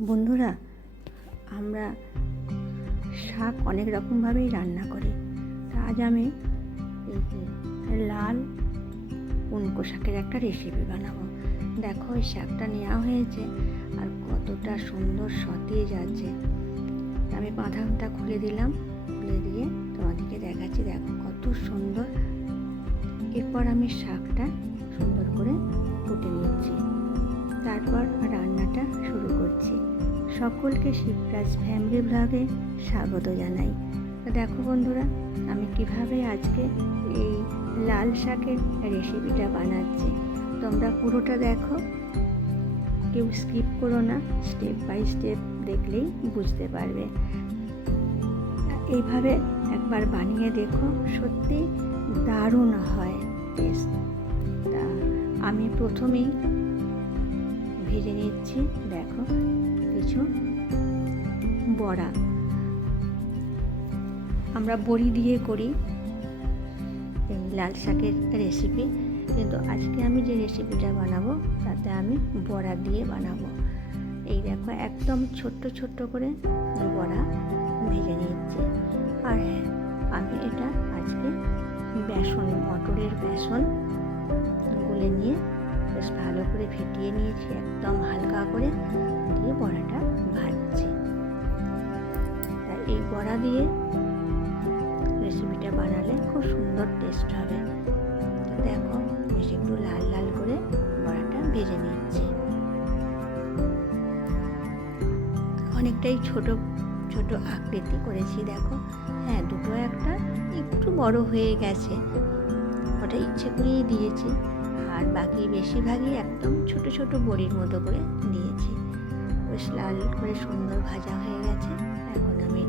বন্ধুরা, আমরা শাক অনেক রকমভাবেই রান্না করি। তা আজ আমি লাল উনকো শাকের একটা রেসিপি বানাবো। দেখো ওই শাকটা নেওয়া হয়েছে আর কতটা সুন্দর যাচ্ছে তা আমি বাঁধামটা খুলে দিলাম, খুলে দিয়ে তোমাদেরকে দেখাচ্ছি। দেখো, কত সুন্দর। এরপর আমি শাকটা সুন্দর করে কুটে নিচ্ছি। তারপর রান্নাটা শুরু করছি। সকলকে শিবরাজ ফ্যামিলি ব্লগে স্বাগত জানাই। তো দেখো বন্ধুরা, আমি কীভাবে আজকে এই লাল শাকের রেসিপিটা বানাচ্ছি। তোমরা পুরোটা দেখো। কেউ স্কিপ করো না, স্টেপ বাই স্টেপ দেখলেই বুঝতে পারবে। এইভাবে একবার বানিয়ে দেখো, সত্যি দারুণ হয়, টেস্ট। তা আমি প্রথমেই ভেজে নিচ্ছি, দেখো কিছু বড়া। আমরা বড়ি দিয়ে করি এই লাল শাকের রেসিপি কিন্তু আজকে আমি যে রেসিপিটা বানাবো, তাতে আমি বড়া দিয়ে বানাবো। এই দেখো, একদম ছোট্ট ছোট্ট করে বড়া ভেজে নিচ্ছি। আর হ্যাঁ আমি এটা আজকে বেসন, মটরের বেসন গুলে নিয়ে বেশ ভালো করে ফেটিয়ে নিয়েছি, একদম হালকা করে দিয়ে বড়াটা ভাজছি। তা এই বড়া দিয়ে রেসিপিটা বানালে খুব সুন্দর টেস্ট হবে। তো দেখো, বেশ একটু লাল লাল করে বড়াটা ভেজে নিচ্ছি। অনেকটাই ছোট ছোট আকৃতি করেছি, দেখো। হ্যাঁ দুটো একটা একটু বড় হয়ে গেছে। ওটা ইচ্ছে করেই দিয়েছি। আর বাকি বেশিরভাগই একদম ছোট ছোট বড়ির মতো করে দিয়েছি। বেশ লাল করে সুন্দর ভাজা হয়ে গেছে। এখন আমি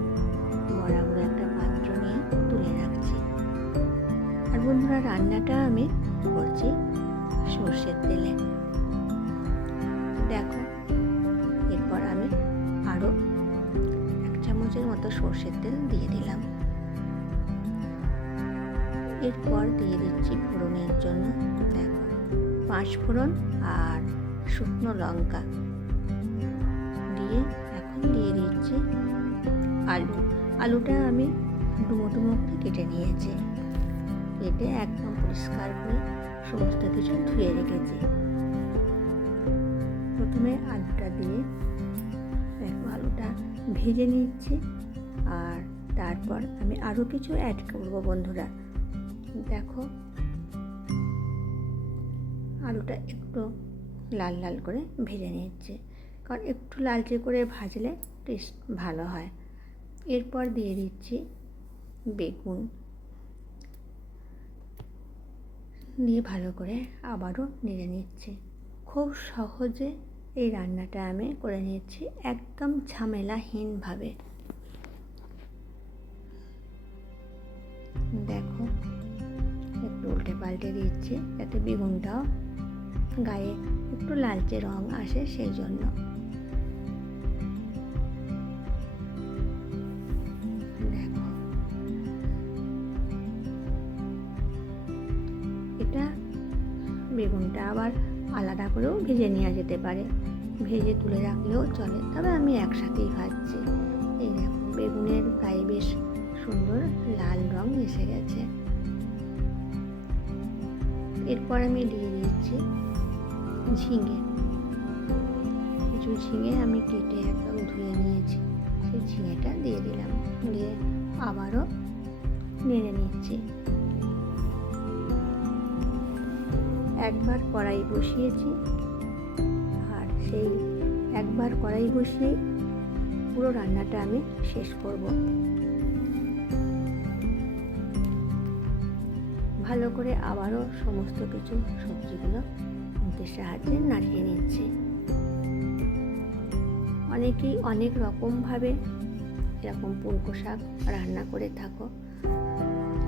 বড়াগুলো একটা পাত্র নিয়ে তুলে রাখছি। আর বন্ধুরা, রান্নাটা আমি করছি সর্ষের তেলে। দেখো, এরপর আমি আরও এক চামচের মতো সর্ষের তেল দিয়ে দিলাম। এরপর দিয়ে দিচ্ছি ফোড়নের জন্য। দেখো পাঁচ ফোড়ন আর শুকনো লঙ্কা দিয়ে এখন দিয়ে দিচ্ছি আলু। আলুটা আমি ডুমো ডুমো করে কেটে নিয়েছি। কেটে একদম পরিষ্কার করে সমস্ত কিছু ধুয়ে রেখেছি। প্রথমে আলুটা দিয়ে দেখো আলুটা ভেজে নিচ্ছি আর তারপর আমি আরও কিছু অ্যাড করব বন্ধুরা। দেখো আলুটা একটু লাল লাল করে ভেজে নিচ্ছে। কারণ একটু লালচে করে ভাজলে টেস্ট ভালো হয়। এরপর দিয়ে দিচ্ছি বেগুন। দিয়ে ভালো করে আবারও নেড়ে নিচ্ছি। খুব সহজে এই রান্নাটা আমি করে নিচ্ছি একদম ঝামেলাহীনভাবে দেখো, একটু উল্টে পাল্টে দিচ্ছি যাতে বেগুনটাও গায়ে একটু লালচে রং আসে সেই জন্য দেখো। এটা বেগুনটা আবার আলাদা করেও ভেজে নেওয়া যেতে পারে। ভেজে তুলে রাখলেও চলে, তবে আমি একসাথেই ভাজছি। এই দেখো, বেগুনের গায়ে বেশ সুন্দর লাল রং এসে গেছে। এরপর আমি দিয়ে দিচ্ছি ঝিঙে। কিছু ঝিঙে আমি কেটে একদম ধুয়ে নিয়েছি। সেই ঝিঙেটা দিয়ে দিলাম। দিয়ে আবারও নেড়ে নিচ্ছি। একবার কড়াই বসিয়েছি। আর সেই একবার কড়াই বসিয়ে পুরো রান্নাটা আমি শেষ করব। ভালো করে আবারও সমস্ত কিছু সবজিগুলো মুখের সাহায্যে নাড়িয়ে নিচ্ছি। অনেকেই অনেক রকমভাবে এরকম পুলকো শাক রান্না করে থাকো।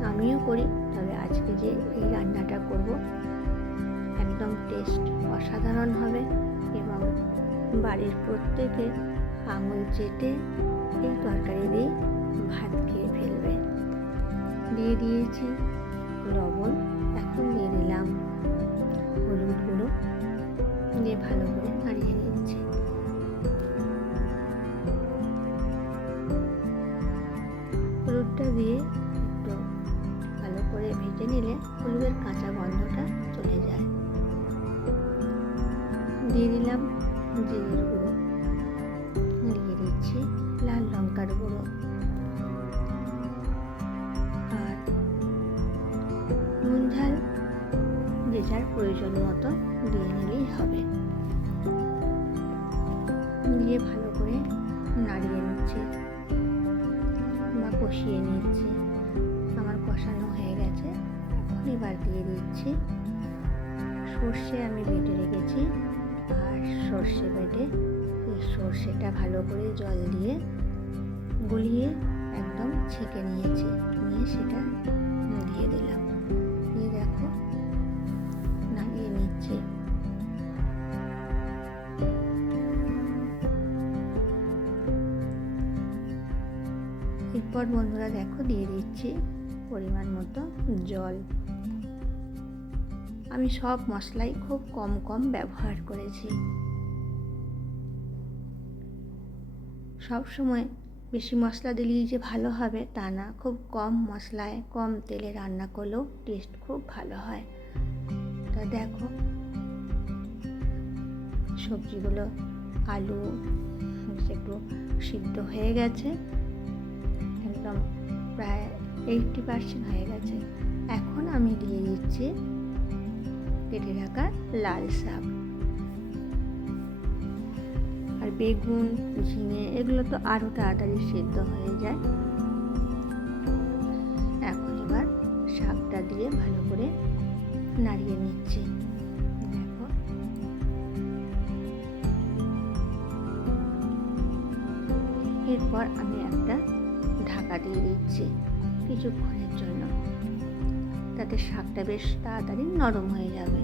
আমিও করি, তবে আজকে যে এই রান্নাটা করব, একদম টেস্ট অসাধারণ হবে এবং বাড়ির প্রত্যেকে আঙুল চেটে এই তরকারি দিয়ে ভাত খেয়ে ফেলবে। দিয়ে দিয়েছি লবণ, এখন দিয়ে দিলাম হলুদ গুঁড়ো দিয়ে ভালো করে নাড়িয়ে নিচ্ছি। হলুদটা দিয়ে একটু ভালো করে ভেজে নিলে হলুদের কাঁচা গন্ধটা চলে যায়। দিয়ে দিলাম জিরের গুঁড়ো। দিয়ে দিচ্ছি লাল লঙ্কার গুঁড়ো। যার প্রয়োজন মতো দিয়ে নিলেই হবে। দিয়ে ভালো করে নাড়িয়ে নিচ্ছে। বা কষিয়ে নিচ্ছে। আমার কষানো হয়ে গেছে। এখন এবার দিয়ে দিচ্ছি। সর্ষে আমি বেটে রেখেছি। আর সর্ষে বেটে এই সর্ষেটা ভালো করে জল দিয়ে গুলিয়ে একদম ছেঁকে নিয়েছি। নিয়ে সেটা দিয়ে দিলাম। দিয়ে দেখো নাড়িয়ে নিচ্ছি। এরপর বন্ধুরা দেখো, দিয়ে দিচ্ছি পরিমাণ মতো জল। আমি সব মশলাই খুব কম কম ব্যবহার করেছি। সব সময় বেশি মশলা দিলেই যে ভালো হবে তা না। খুব কম মশলায় কম তেলে রান্না করলেও টেস্ট খুব ভালো হয়। তা দেখো, সবজিগুলো, আলু একটু সিদ্ধ হয়ে গেছে, একদম প্রায় এইটটি পার্সেন্ট হয়ে গেছে। এখন আমি দিয়ে দিচ্ছি কেটে রাখা লাল শাক। আর বেগুন, ঝিঙে, এগুলো তো আরও তাড়াতাড়ি সিদ্ধ হয়ে যায়। এখন এবার শাকটা দিয়ে ভালো করে নাড়িয়ে নিচ্ছি। এরপর আমি একটা ঢাকা দিয়ে দিচ্ছি কিছুক্ষণের জন্য। তাতে শাকটা বেশ তাড়াতাড়ি নরম হয়ে যাবে।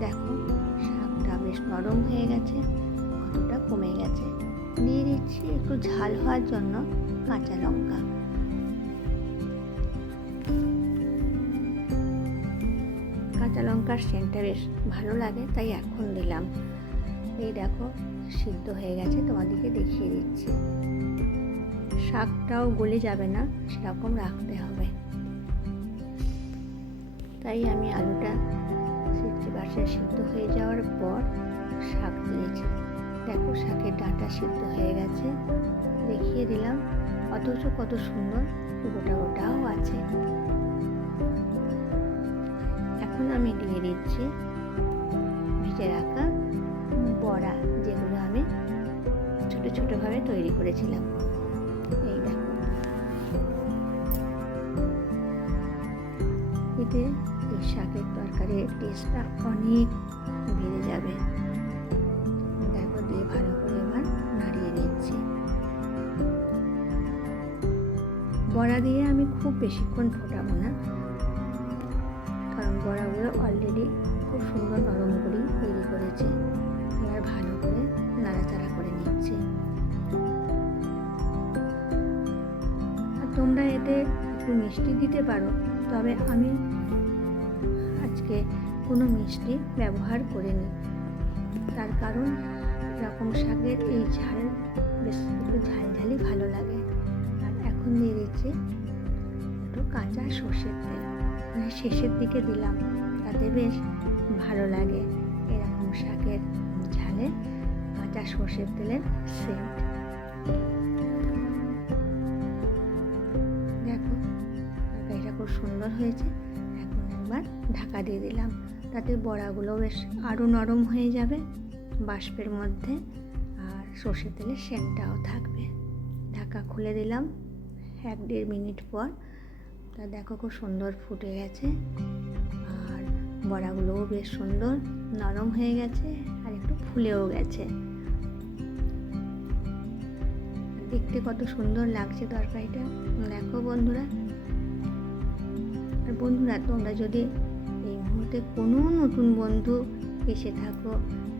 দেখো, শাকটা বেশ নরম হয়ে গেছে, কতটা কমে গেছে। দিয়ে দিচ্ছি একটু ঝাল হওয়ার জন্য কাঁচা লঙ্কা। লঙ্কার সেন্টটা বেশ ভালো লাগে, তাই এখন দিলাম। এই দেখো, সিদ্ধ হয়ে গেছে, তোমাদেরকে দেখিয়ে দিচ্ছি। শাকটাও গলে যাবে না, সেরকম রাখতে হবে। তাই আমি আলুটা সিক্সটি পার্সেন্ট সিদ্ধ হয়ে যাওয়ার পর শাক দিয়েছি। দেখো, শাকের ডাঁটা সিদ্ধ হয়ে গেছে। দেখিয়ে দিলাম, অথচ কত সুন্দর, গোটা গোটাও আছে। আমি দিয়ে দিচ্ছি। ভেজে রাখা বড়া যেগুলো আমি ছোটো ছোটোভাবে তৈরি করেছিলাম। এই দেখো। এতে এই শাকের তরকারির টেস্টটা অনেক বেড়ে যাবে। দেখো দিয়ে ভালো করে এবার নাড়িয়ে নিচ্ছি। বড়া দিয়ে আমি খুব বেশিক্ষণ ফোটাবো না। খুব সুন্দর নরম করেই তৈরি করেছি। এবার ভালো করে নাড়াচাড়া করে নিচ্ছি। আর তোমরা এতে একটু মিষ্টি দিতে পারো, তবে আমি আজকে কোনো মিষ্টি ব্যবহার করিনি। তার কারণ এরকম শাকের এই ঝাল বেশ একটু ঝালঝালি ভালো লাগে। আর এখন দিয়ে দিচ্ছি একটু কাঁচা সর্ষের তেল। মানে শেষের দিকে দিলাম। তাতে বেশ ভালো লাগে। এরকম শাকের ঝালে কাঁচা সর্ষের তেলের সেন্ট। দেখো, তরকারিটা খুব সুন্দর হয়েছে। এখন একবার ঢাকা দিয়ে দিলাম। তাতে বড়াগুলো বেশ আরও নরম হয়ে যাবে বাষ্পের মধ্যে। আর সর্ষের তেলের সেন্টটাও থাকবে। ঢাকা খুলে দিলাম। এক দেড় মিনিট পর। তা দেখো খুব সুন্দর ফুটে গেছে। বড়াগুলোও বেশ সুন্দর, নরম হয়ে গেছে আর একটু ফুলেও গেছে। দেখতে কত সুন্দর লাগছে তরকারিটা। দেখো বন্ধুরা। আর বন্ধুরা, তোমরা যদি এই মুহূর্তে কোনো নতুন বন্ধু এসে থাকো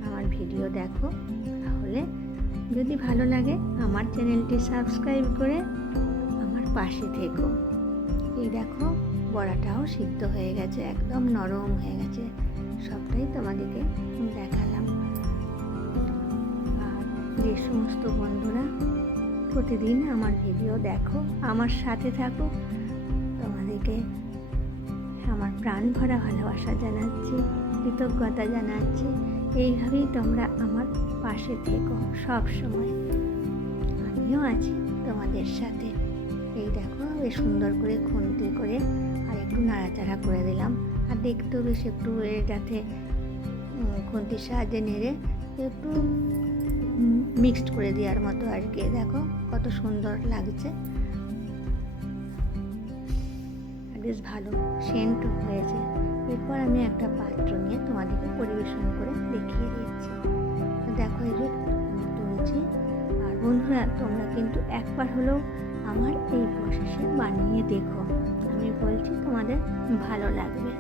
আমার ভিডিও দেখো, তাহলে যদি ভালো লাগে আমার চ্যানেলটি সাবস্ক্রাইব করে আমার পাশে থেকো। এই দেখো, বড়াটাও সিদ্ধ হয়ে গেছে, একদম নরম হয়ে গেছে। সবটাই তোমাদেরকে দেখালাম। আর যে সমস্ত বন্ধুরা প্রতিদিন আমার ভিডিও দেখো, আমার সাথে থাকো, তোমাদেরকে আমার প্রাণ ভরা ভালোবাসা জানাচ্ছি, কৃতজ্ঞতা জানাচ্ছি। এইভাবেই তোমরা আমার পাশে থেকো সব সময় আমিও আছি তোমাদের সাথে। এই দেখো, বেশ সুন্দর করে খুন্তি করে আর একটু নাড়াচাড়া করে দিলাম। আর দেখতেও বেশ একটু যাতে খুন্তির সাহায্যে নেড়ে একটু মিক্সড করে দেওয়ার মতো আর কি। দেখো, কত সুন্দর লাগছে। বেশ ভালো সেন্ট হয়েছে। এরপর আমি একটা পাত্র নিয়ে তোমাদেরকে পরিবেশন করে দেখিয়ে দিচ্ছি। দেখো এই যে তুলছি। আর বন্ধুরা, তোমরা কিন্তু একবার হলেও আমার এই প্রসেসে বানিয়ে দেখো। আমি বলছি তোমাদের ভালো লাগবে।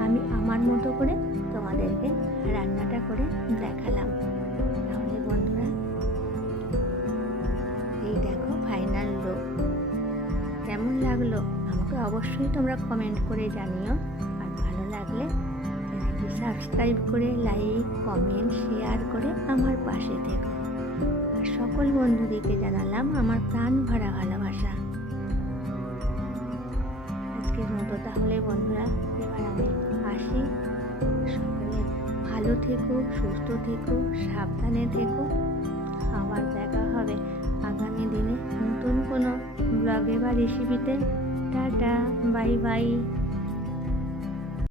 আমি আমার মতো করে তোমাদেরকে রান্নাটা করে দেখালাম। তাহলে বন্ধুরা, এই দেখো ফাইনাল লুক কেমন লাগল? আমাকে অবশ্যই তোমরা কমেন্ট করে জানিও। আর ভালো লাগলে সাবস্ক্রাইব করে লাইক কমেন্ট শেয়ার করে আমার পাশে থেকো। সকল বন্ধুদেরকে জানালাম আমার প্রাণ ভরা ভালোবাসা। আজকের মতো তাহলে বন্ধুরা, এবার আমি আসি। সকলে ভালো থেকো, সুস্থ থেকো, সাবধানে থেকো। আবার দেখা হবে আগামী দিনে নতুন কোনো ব্লগে বা রেসিপিতে টাটা, বাই বাই।